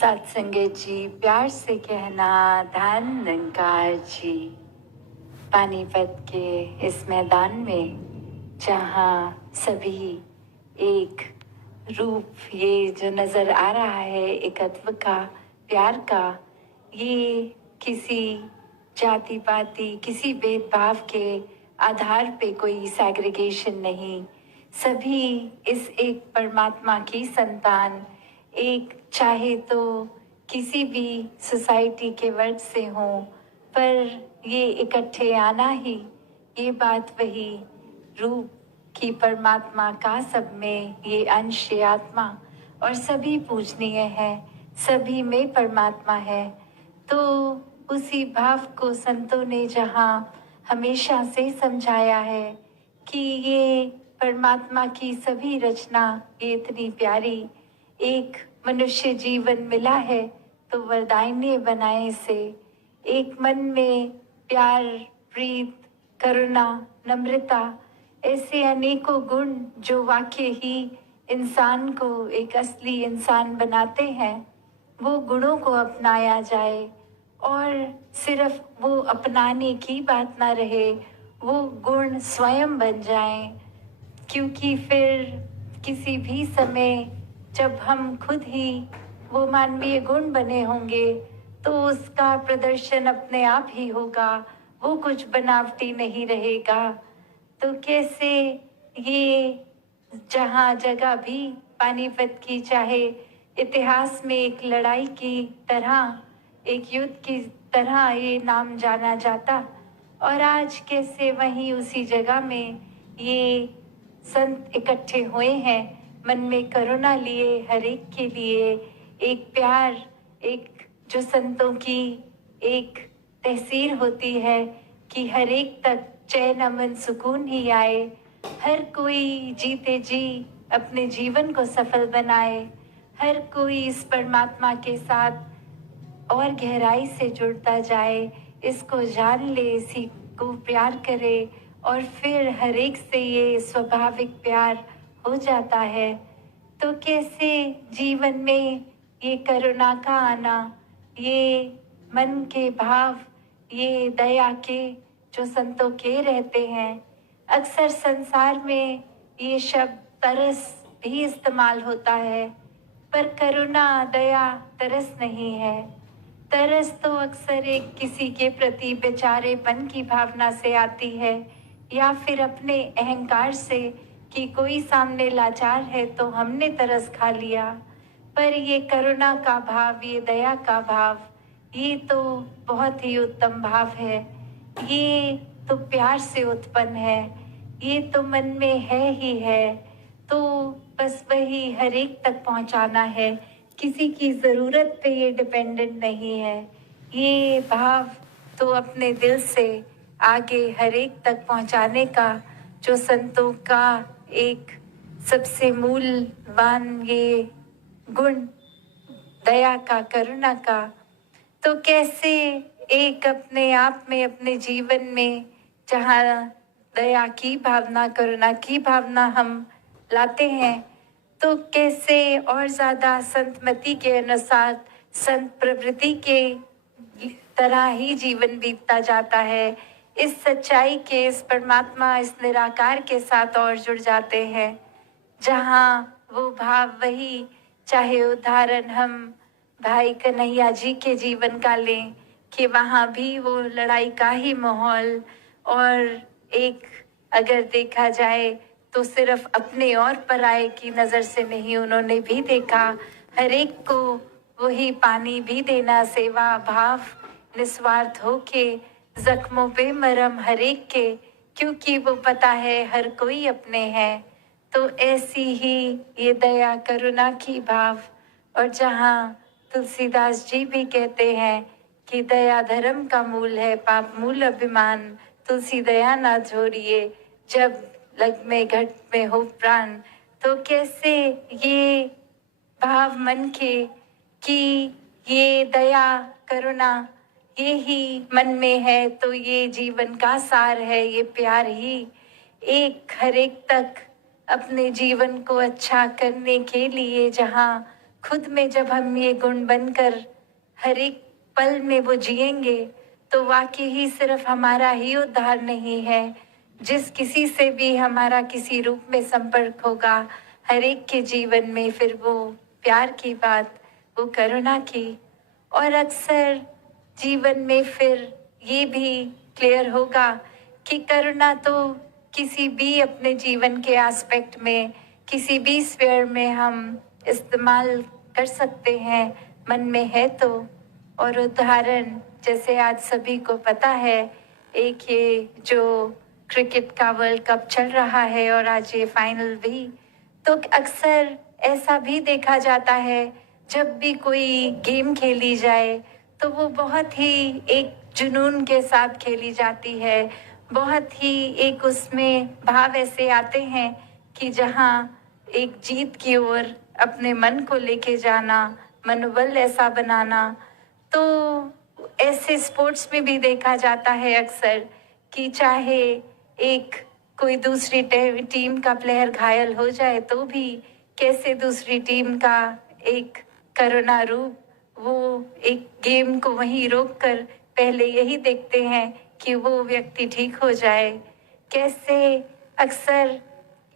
सत्संगत जी, प्यार से कहना धन निरंकार जी। पानीपत के इस मैदान में जहाँ सभी एक रूप ये जो नज़र आ रहा है एकत्व का, प्यार का, ये किसी जाति पाति किसी भेदभाव के आधार पे कोई सैग्रीगेशन नहीं। सभी इस एक परमात्मा की संतान, एक चाहे तो किसी भी सोसाइटी के वर्ग से हों, पर ये इकट्ठे आना ही, ये बात वही रूप की परमात्मा का सब में ये अंश ये आत्मा, और सभी पूजनीय है, सभी में परमात्मा है। तो उसी भाव को संतों ने जहाँ हमेशा से समझाया है कि ये परमात्मा की सभी रचना ये इतनी प्यारी, एक मनुष्य जीवन मिला है तो वरदान्य बनाए इसे। एक मन में प्यार, प्रीत, करुणा, नम्रता, ऐसे अनेकों गुण जो वाकई ही इंसान को एक असली इंसान बनाते हैं, वो गुणों को अपनाया जाए। और सिर्फ वो अपनाने की बात ना रहे, वो गुण स्वयं बन जाएं। क्योंकि फिर किसी भी समय जब हम खुद ही वो मानवीय गुण बने होंगे तो उसका प्रदर्शन अपने आप ही होगा, वो कुछ बनावटी नहीं रहेगा। तो कैसे ये जहाँ जगह भी पानीपत की चाहे इतिहास में एक लड़ाई की तरह, एक युद्ध की तरह ये नाम जाना जाता, और आज कैसे वहीं उसी जगह में ये संत इकट्ठे हुए हैं, मन में करुणा लिए हर एक के लिए, एक प्यार, एक जो संतों की एक तहसीर होती है कि हर एक तक चैन अमन सुकून ही आए, हर कोई जीते जी अपने जीवन को सफल बनाए, हर कोई इस परमात्मा के साथ और गहराई से जुड़ता जाए, इसको जान ले, इसी को प्यार करे, और फिर हर एक से ये स्वाभाविक प्यार हो जाता है। तो कैसे जीवन में ये करुणा का आना, ये मन के भाव, ये दया के जो संतों के रहते हैं। अक्सर संसार में ये शब्द तरस भी इस्तेमाल होता है, पर करुणा, दया तरस नहीं है। तरस तो अक्सर एक किसी के प्रति बेचारेपन की भावना से आती है, या फिर अपने अहंकार से कि कोई सामने लाचार है तो हमने तरस खा लिया। पर ये करुणा का भाव, ये दया का भाव, ये तो बहुत ही उत्तम भाव है। ये तो प्यार से उत्पन्न है, ये तो मन में है ही है। तो बस वही हर एक तक पहुंचाना है, किसी की ज़रूरत पे ये डिपेंडेंट नहीं है। ये भाव तो अपने दिल से आगे हर एक तक पहुंचाने का जो संतों का एक सबसे मूलवान ये गुण, दया का, करुणा का। तो कैसे एक अपने आप में, अपने जीवन में जहाँ दया की भावना, करुणा की भावना हम लाते हैं, तो कैसे और ज़्यादा संतमति के अनुसार, संत प्रवृत्ति के तरह ही जीवन बीतता जाता है। इस सच्चाई के, इस परमात्मा, इस निराकार के साथ और जुड़ जाते हैं, जहाँ वो भाव वही, चाहे उदाहरण हम भाई कन्हैया जी के जीवन का लें कि वहाँ भी वो लड़ाई का ही माहौल, और एक अगर देखा जाए तो सिर्फ अपने और पराये की नज़र से नहीं, उन्होंने भी देखा हर एक को वही पानी भी देना, सेवा भाव निस्वार्थ होके, जख्मों पे मरहम हर एक के, क्योंकि वो पता है हर कोई अपने हैं। तो ऐसी ही ये दया करुणा की भाव, और जहाँ तुलसीदास जी भी कहते हैं कि दया धर्म का मूल है, पाप मूल अभिमान, तुलसी दया ना छोड़िए, जब लग में घट में हो प्राण। तो कैसे ये भाव मन के कि ये दया करुणा ये ही मन में है, तो ये जीवन का सार है, ये प्यार ही एक हर एक तक अपने जीवन को अच्छा करने के लिए जहाँ खुद में जब हम ये गुण बनकर हर एक पल में वो जिएंगे, तो वाकई ही सिर्फ हमारा ही उद्धार नहीं है, जिस किसी से भी हमारा किसी रूप में संपर्क होगा, हर एक के जीवन में फिर वो प्यार की बात, वो करुणा की, और अक्सर जीवन में फिर ये भी क्लियर होगा कि करुणा तो किसी भी अपने जीवन के एस्पेक्ट में, किसी भी स्फीयर में हम इस्तेमाल कर सकते हैं, मन में है तो। और उदाहरण जैसे आज सभी को पता है, एक ये जो क्रिकेट का वर्ल्ड कप चल रहा है और आज ये फाइनल भी, तो अक्सर ऐसा भी देखा जाता है जब भी कोई गेम खेली जाए तो वो बहुत ही एक जुनून के साथ खेली जाती है, बहुत ही एक उसमें भाव ऐसे आते हैं कि जहाँ एक जीत की ओर अपने मन को लेके जाना, मनोबल ऐसा बनाना। तो ऐसे स्पोर्ट्स में भी देखा जाता है अक्सर कि चाहे एक कोई दूसरी टीम का प्लेयर घायल हो जाए तो भी कैसे दूसरी टीम का एक करुणा रूप, वो एक गेम को वहीं रोककर पहले यही देखते हैं कि वो व्यक्ति ठीक हो जाए। कैसे अक्सर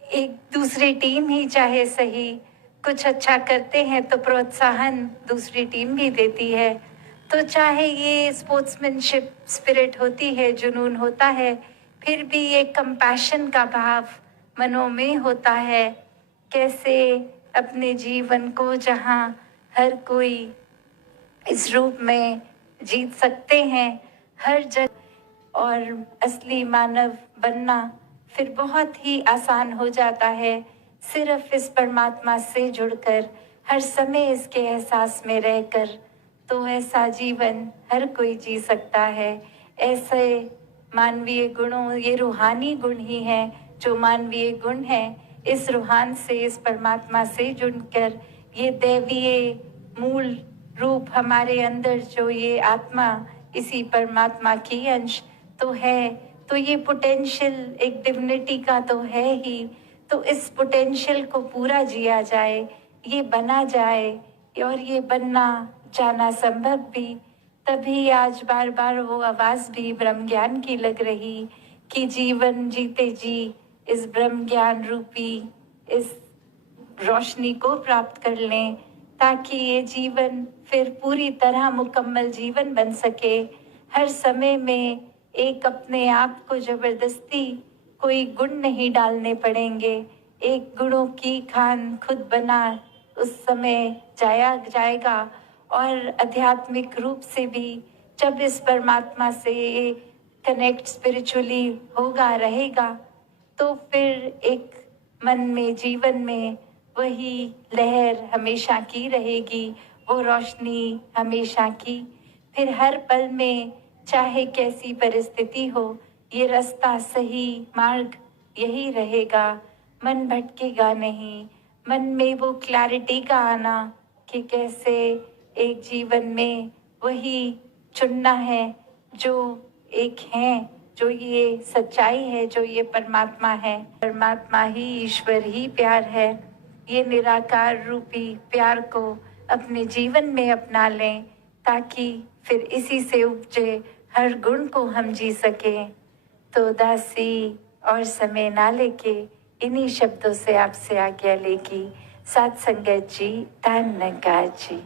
एक दूसरी टीम ही चाहे सही कुछ अच्छा करते हैं तो प्रोत्साहन दूसरी टीम भी देती है। तो चाहे ये स्पोर्ट्समैनशिप स्पिरिट होती है, जुनून होता है, फिर भी एक कंपैशन का भाव मनों में होता है। कैसे अपने जीवन को जहाँ हर कोई इस रूप में जीत सकते हैं, हर जगह और असली मानव बनना फिर बहुत ही आसान हो जाता है, सिर्फ इस परमात्मा से जुड़कर, हर समय इसके एहसास में रहकर। तो ऐसा जीवन हर कोई जी सकता है। ऐसे मानवीय गुणों, ये रूहानी गुण ही हैं जो मानवीय गुण हैं, इस रूहान से, इस परमात्मा से जुड़कर ये दैवीय मूल रूप हमारे अंदर जो ये आत्मा, इसी परमात्मा की अंश तो है, तो ये पोटेंशियल एक डिविनिटी का तो है ही। तो इस पोटेंशियल को पूरा जिया जाए, ये बना जाए, और ये बनना जाना संभव भी, तभी आज बार बार वो आवाज़ भी ब्रह्म ज्ञान की लग रही कि जीवन जीते जी इस ब्रह्म ज्ञान रूपी इस रोशनी को प्राप्त कर लें, ताकि ये जीवन फिर पूरी तरह मुकम्मल जीवन बन सके। हर समय में एक अपने आप को जबरदस्ती कोई गुण नहीं डालने पड़ेंगे, एक गुणों की खान खुद बना उस समय जाया जाएगा। और आध्यात्मिक रूप से भी जब इस परमात्मा से कनेक्ट स्पिरिचुअली होगा, रहेगा, तो फिर एक मन में, जीवन में वही लहर हमेशा की रहेगी, वो रोशनी हमेशा की। फिर हर पल में चाहे कैसी परिस्थिति हो, ये रास्ता, सही मार्ग यही रहेगा, मन भटकेगा नहीं। मन में वो क्लैरिटी का आना कि कैसे एक जीवन में वही चुनना है जो एक है, जो ये सच्चाई है, जो ये परमात्मा है। परमात्मा ही, ईश्वर ही प्यार है। ये निराकार रूपी प्यार को अपने जीवन में अपना लें, ताकि फिर इसी से उपजे हर गुण को हम जी सकें। तो दासी और समय ना लेके इन्हीं शब्दों से आपसे आज्ञा लेगी। साथ संगत जी, धन्यवाद जी।